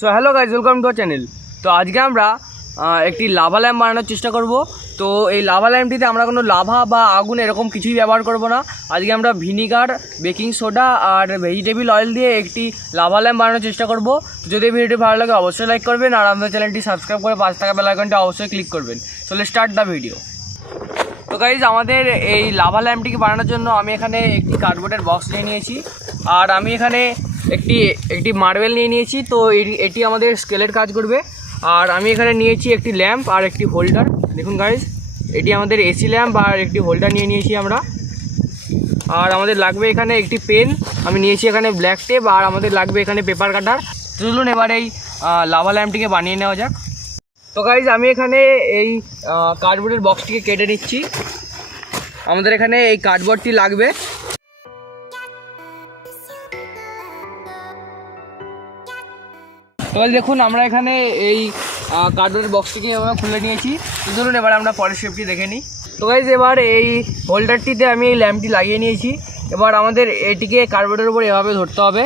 So hello guys, welcome to our channel. তো আজকে আমরা একটি লাভা ল্যাম্প বানানোর চেষ্টা করব। তো এই লাভা ল্যাম্পটিতে আমরা কোনো লাভা বা আগুন এরকম কিছুই ব্যবহার করব না। আজকে আমরা ভিনিগার, বেকিং সোডা আর ভেজিটেবল অয়েল দিয়ে একটি লাভা ল্যাম্প বানানোর চেষ্টা করব। যদি ভিডিওটি ভালো লাগে অবশ্যই লাইক করবেন আর আমাদের চ্যানেলটি সাবস্ক্রাইব করে পাশে থাকা বেল আইকনটা অবশ্যই ক্লিক করবেন। So let's start the video. তো গাইজ, আমাদের এই লাভা ল্যাম্পটিকে বানানোর জন্য আমি এখানে একটি কার্ডবোর্ডের বক্স নিয়ে নিয়েছি আর আমি এখানে একটি মার্বেল নিয়ে নিয়েছি। তো এটি আমাদের স্কেলের কাজ করবে। আর আমি এখানে নিয়েছি একটি ল্যাম্প আর একটি হোল্ডার। দেখুন গাইজ, এটি আমাদের এসি ল্যাম্প আর একটি হোল্ডার নিয়ে নিয়েছি আমরা। আর আমাদের লাগবে এখানে একটি পেন, আমি নিয়েছি এখানে ব্ল্যাক টেপ, আর আমাদের লাগবে এখানে পেপার কাটার। চলুন এবার এই লাভা ল্যাম্পটিকে বানিয়ে নেওয়া যাক। তো গাইজ, আমি এখানে এই কার্ডবোর্ডের বক্সটিকে কেটে নিচ্ছি। আমাদের এখানে এই কার্ডবোর্ডটি লাগবে। তো দেখুন, আমরা এখানে এই কার্ডবোর্ডের বক্সটিকে আমরা খুলে নিয়েছি। ধরুন এবার আমরা পরের শেপটি দেখে নিই। তো গাইজ, এবার এই হোল্ডারটিতে আমি এই ল্যাম্পটি লাগিয়ে নিয়েছি। এবার আমাদের এটিকে কার্ডবোর্ডের উপর এভাবে ধরতে হবে।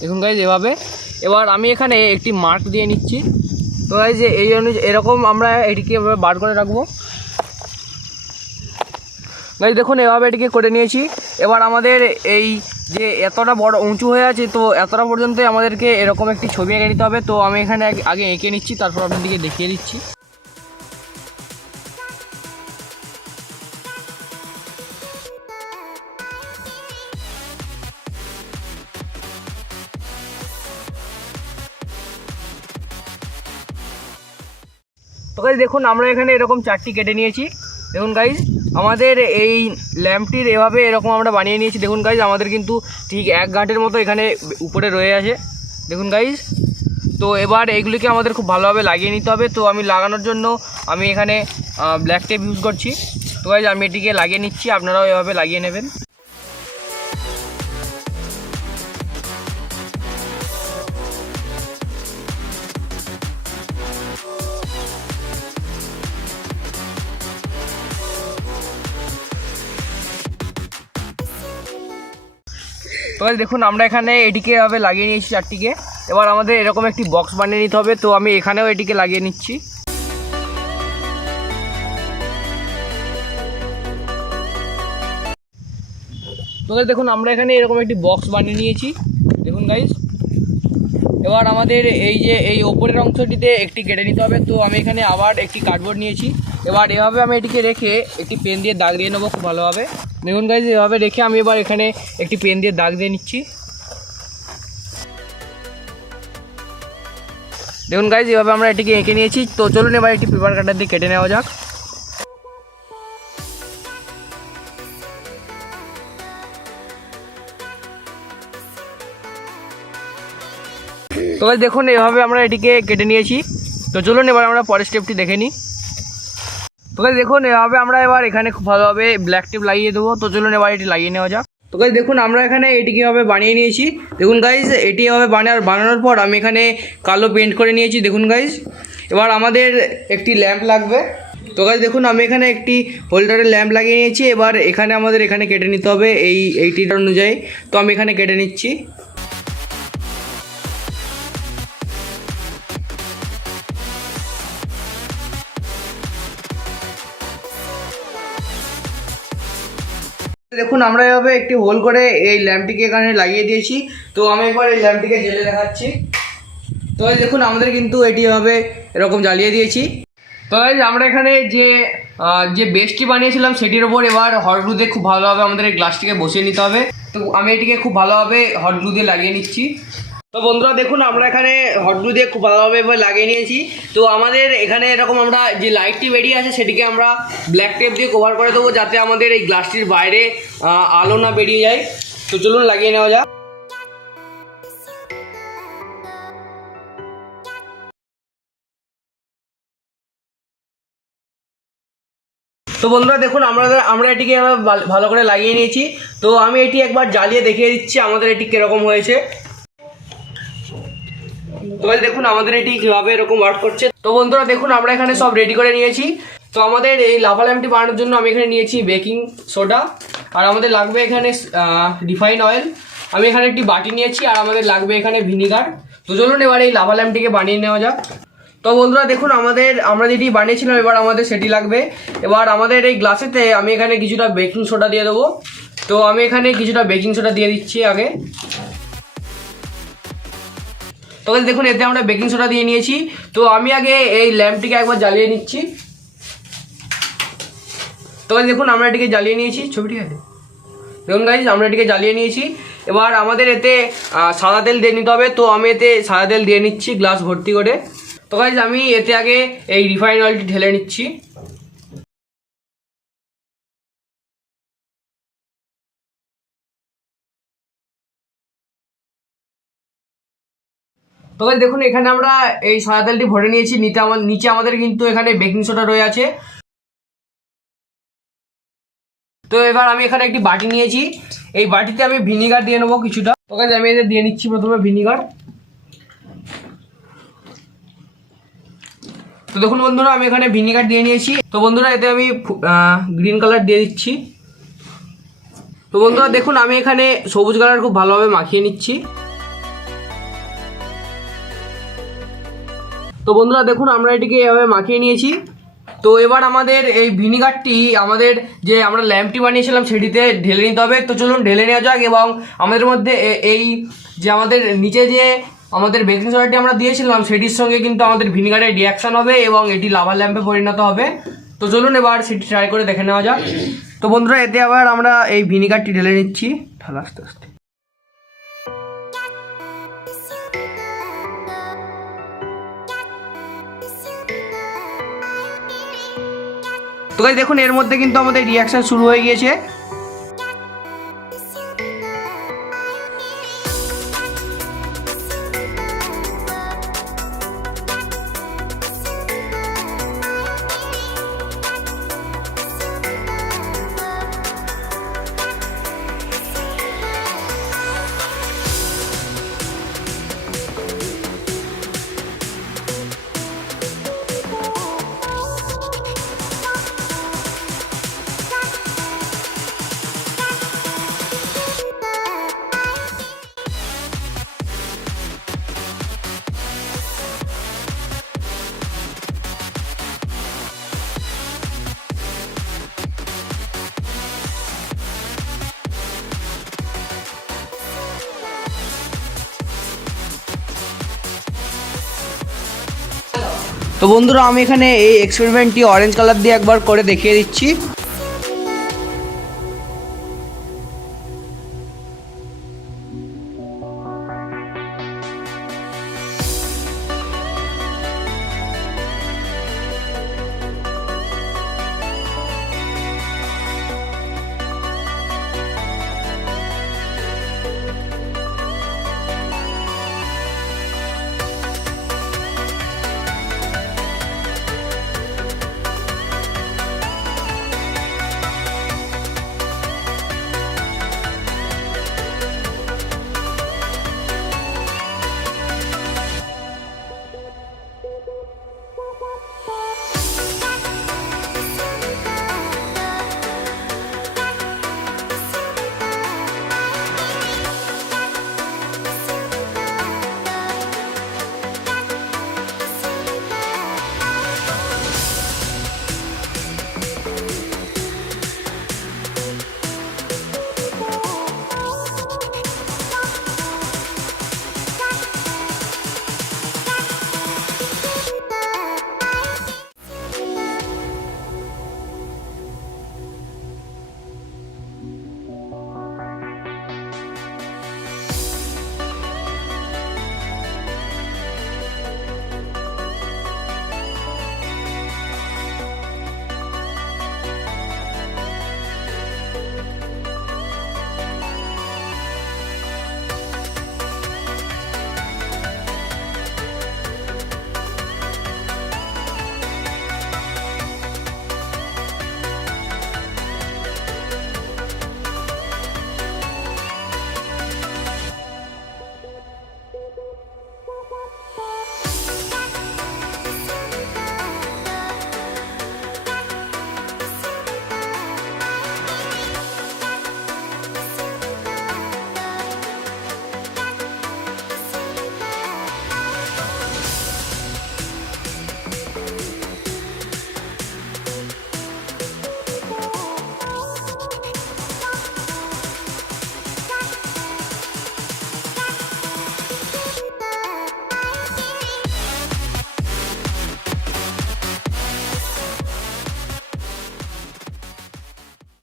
দেখুন গাইজ, এভাবে। এবার আমি এখানে একটি মার্ক দিয়ে নিচ্ছি। তো গাইজ, এই এরকম আমরা এটিকে বার করে রাখবো। গাইজ দেখুন, এভাবে এটিকে করে নিয়েছি। এবার আমাদের এই যে এতটা বড় উঁচু হয়ে আছে, তো এতটা পর্যন্তই আমাদেরকে এরকম একটি ছবি এঁকে নিতে হবে। তো আমি এখানে আগে এঁকে নিচ্ছি, তারপর আপনাদেরকে দেখিয়ে দিচ্ছি। তো গাইজ দেখুন, আমরা এখানে এরকম চারটি কেটে নিয়েছি। দেখুন গাইজ, আমাদের এই ল্যাম্পটির এভাবে এরকম আমরা বানিয়ে নিয়েছি। দেখুন গাইজ, আমাদের কিন্তু ঠিক 1 গাঁটের মতো এখানে উপরে রয়ে আছে। দেখুন গাইজ, তো এবার এইগুলিকে আমাদের খুব ভালোভাবে লাগিয়ে নিতে হবে। তো আমি লাগানোর জন্য আমি এখানে ব্ল্যাক টেপ ইউজ করছি। তো গাইজ, আমি এটিকে লাগিয়ে নিচ্ছি, আপনারাও এভাবে লাগিয়ে নেবেন। তো দেখুন, আমরা এখানে এটিকে এভাবে লাগিয়ে নিয়েছি চারটিকে। এবার আমাদের এরকম একটি বক্স বানিয়ে নিতে হবে। তো আমি এখানেও এটিকে লাগিয়ে নিচ্ছি। তো দেখুন, আমরা এখানে এরকম একটি বক্স বানিয়ে নিয়েছি। দেখুন গাইজ, এবার আমাদের এই ওপরের অংশটিতে একটি কেটে নিতে হবে। তো আমি এখানে আবার একটি কার্ডবোর্ড নিয়েছি। এবার এভাবে আমি এটিকে রেখে একটি পেন দিয়ে দাগ দিয়ে নেবো খুব ভালোভাবে। দেখুন গাইজ, এভাবে রেখে আমি এবার এখানে একটি পেন দিয়ে দাগ দিয়ে নিচ্ছি। দেখুন গাইজ, এভাবে আমরা এটিকে এঁকে নিয়েছি। তো চলুন এবার একটি পেপার কাটার দিয়ে কেটে নেওয়া যাক। তো গাইজ দেখুন, এভাবে আমরা এটিকে কেটে নিয়েছি। তো চলুন এবার আমরা পরের স্টেপটি দেখে নিই। তো গাইজ দেখুন, এভাবে আমরা এবার এখানে খুব ভালোভাবে ব্ল্যাক টেপ লাগিয়ে দেবো। তো চলুন এবার এটি লাগিয়ে নেওয়া যাক। তো গাইজ দেখুন, আমরা এখানে এটিকে এভাবে বানিয়ে নিয়েছি। দেখুন গাইজ, এটি এভাবে বানানোর পর আমি এখানে কালো পেন্ট করে নিয়েছি। দেখুন গাইজ, এবার আমাদের একটি ল্যাম্প লাগবে। তো গাইজ দেখুন, আমি এখানে একটি হোল্ডারের ল্যাম্প লাগিয়ে নিয়েছি। এবার আমাদের এখানে কেটে নিতে হবে এইটির অনুযায়ী। তো আমি এখানে কেটে নিচ্ছি। দেখুন, আমরা এভাবে একটি হোল করে এই ল্যাম্পটিকে এখানে লাগিয়ে দিয়েছি। তো আমি একবার এই ল্যাম্পটিকে জ্বেলে দেখাচ্ছি। তো দেখুন, আমাদের কিন্তু এটি এভাবে এরকম জ্বালিয়ে দিয়েছি। তো আমরা এখানে যে বেসটি বানিয়েছিলাম সেটির ওপর এবার হট গ্লু দিয়ে খুব ভালোভাবে আমাদের এই গ্লাসটিকে বসিয়ে নিতে হবে। তো আমি এটিকে খুব ভালোভাবে হট গ্লু দিয়ে লাগিয়ে নিচ্ছি। তো বন্ধুরা দেখুন, আমরা এখানে হট গ্লু দিয়ে খুব ভালোভাবে এবার লাগিয়ে নিয়েছি। তো আমাদের এখানে এরকম আমরা যে লাইটটি বেরিয়ে আছে সেটিকে আমরা ব্ল্যাক টেপ দিয়ে কভার করে দেবো, যাতে আমাদের এই গ্লাসটির বাইরে আলো না বেরিয়ে যায়। তো চলুন লাগিয়ে নেওয়া যাক। তো বন্ধুরা দেখুন, আমরা এটিকে ভালো করে লাগিয়ে নিয়েছি। তো আমি এটি একবার জ্বালিয়ে দেখিয়ে দিচ্ছি আমাদের এটি কীরকম হয়েছে। তো দেখুন, আমাদের এটি কীভাবে এরকম ওয়ার্ক করছে। তো বন্ধুরা দেখুন, আমরা এখানে সব রেডি করে নিয়েছি। তো আমাদের এই লাভা ল্যাম্পটি বানানোর জন্য আমি এখানে নিয়েছি বেকিং সোডা, আর আমাদের লাগবে এখানে রিফাইন অয়েল। আমি এখানে একটি বাটি নিয়েছি, আর আমাদের লাগবে এখানে ভিনিগার। তো চলুন এবার এই লাভা ল্যাম্পটিকে বানিয়ে নেওয়া যাক। তো বন্ধুরা দেখুন আমরা যেটি বানিয়েছিলাম এবার আমাদের সেটি লাগবে। এবার আমাদের এই গ্লাসেতে আমি এখানে কিছুটা বেকিং সোডা দিয়ে দেবো। তো আমি এখানে কিছুটা বেকিং সোডা দিয়ে দিচ্ছি আগে। তো দেখুন এতে আমরা বেকিং সোডা দিয়ে নিয়েছি। তো আমি আগে এই ল্যাম্পটিকে একবার জ্বালিয়ে নিচ্ছি। তো দেখুন আমরা এটিকে জ্বালিয়ে নিয়েছি, ছবিটি আছে দেখুন গাইজ, আমরা এটিকে জ্বালিয়ে নিয়েছি। এবার আমাদের এতে সাদা তেল দিয়ে নিতে হবে। তো আমি এতে সাদা তেল দিয়ে নিচ্ছি গ্লাস ভর্তি করে। তো গাইজ আমি এতে আগে এই রিফাইন অয়েলটি ঢেলে নিচ্ছি। তো গাইজ দেখুন এখানে আমরা এই সাদা তেলটি ভরে নিয়েছি। নিচে আমাদের কিন্তু এখানে বেকিং সোডা রয়ে আছে। তো এবার আমি এখানে একটি বাটি নিয়েছি, এই বাটিতে আমি ভিনিগার দিয়ে নেবো কিছুটা। তো গাইজ আমি এতে দিয়ে নিচ্ছি প্রথমে ভিনিগার। তো দেখুন বন্ধুরা আমি এখানে ভিনিগার দিয়ে নিয়েছি। তো বন্ধুরা এতে আমি গ্রিন কালার দিয়ে দিচ্ছি। তো বন্ধুরা দেখুন আমি এখানে সবুজ কালার খুব ভালোভাবে মাখিয়ে নিচ্ছি। তো বন্ধুরা দেখুন আমরা এটিকে এভাবে মাখিয়ে নিয়েছি। তো এবার আমাদের এই ভিনিগারটি যে আমরা ল্যাম্পটি বানিয়েছিলাম সেটিতে ঢেলে নিতে হবে। তো চলুন ঢেলে নেওয়া যাক। এবং আমাদের মধ্যে এই যে আমাদের নিচে যে আমাদের বেকিং সোডাটি আমরা দিয়েছিলাম সেটির সঙ্গে কিন্তু আমাদের ভিনিগারের রিয়াকশান হবে এবং এটি লাভা ল্যাম্পে পরিণত হবে। তো চলুন এবার সেটি ট্রাই করে দেখে নেওয়া যাক। তো বন্ধুরা এতে আবার আমরা এই ভিনিগারটি ঢেলে নিচ্ছি, ঢালা আস্তে আস্তে। তো গাইস দেখুন এর মধ্যে কিন্তু আমাদের রিয়াকশন শুরু হয়ে গিয়েছে। তো বন্ধুরা আমি এখানে এই এক্সপেরিমেন্টটি অরেঞ্জ কালার দিয়ে একবার করে দেখিয়ে দিচ্ছি।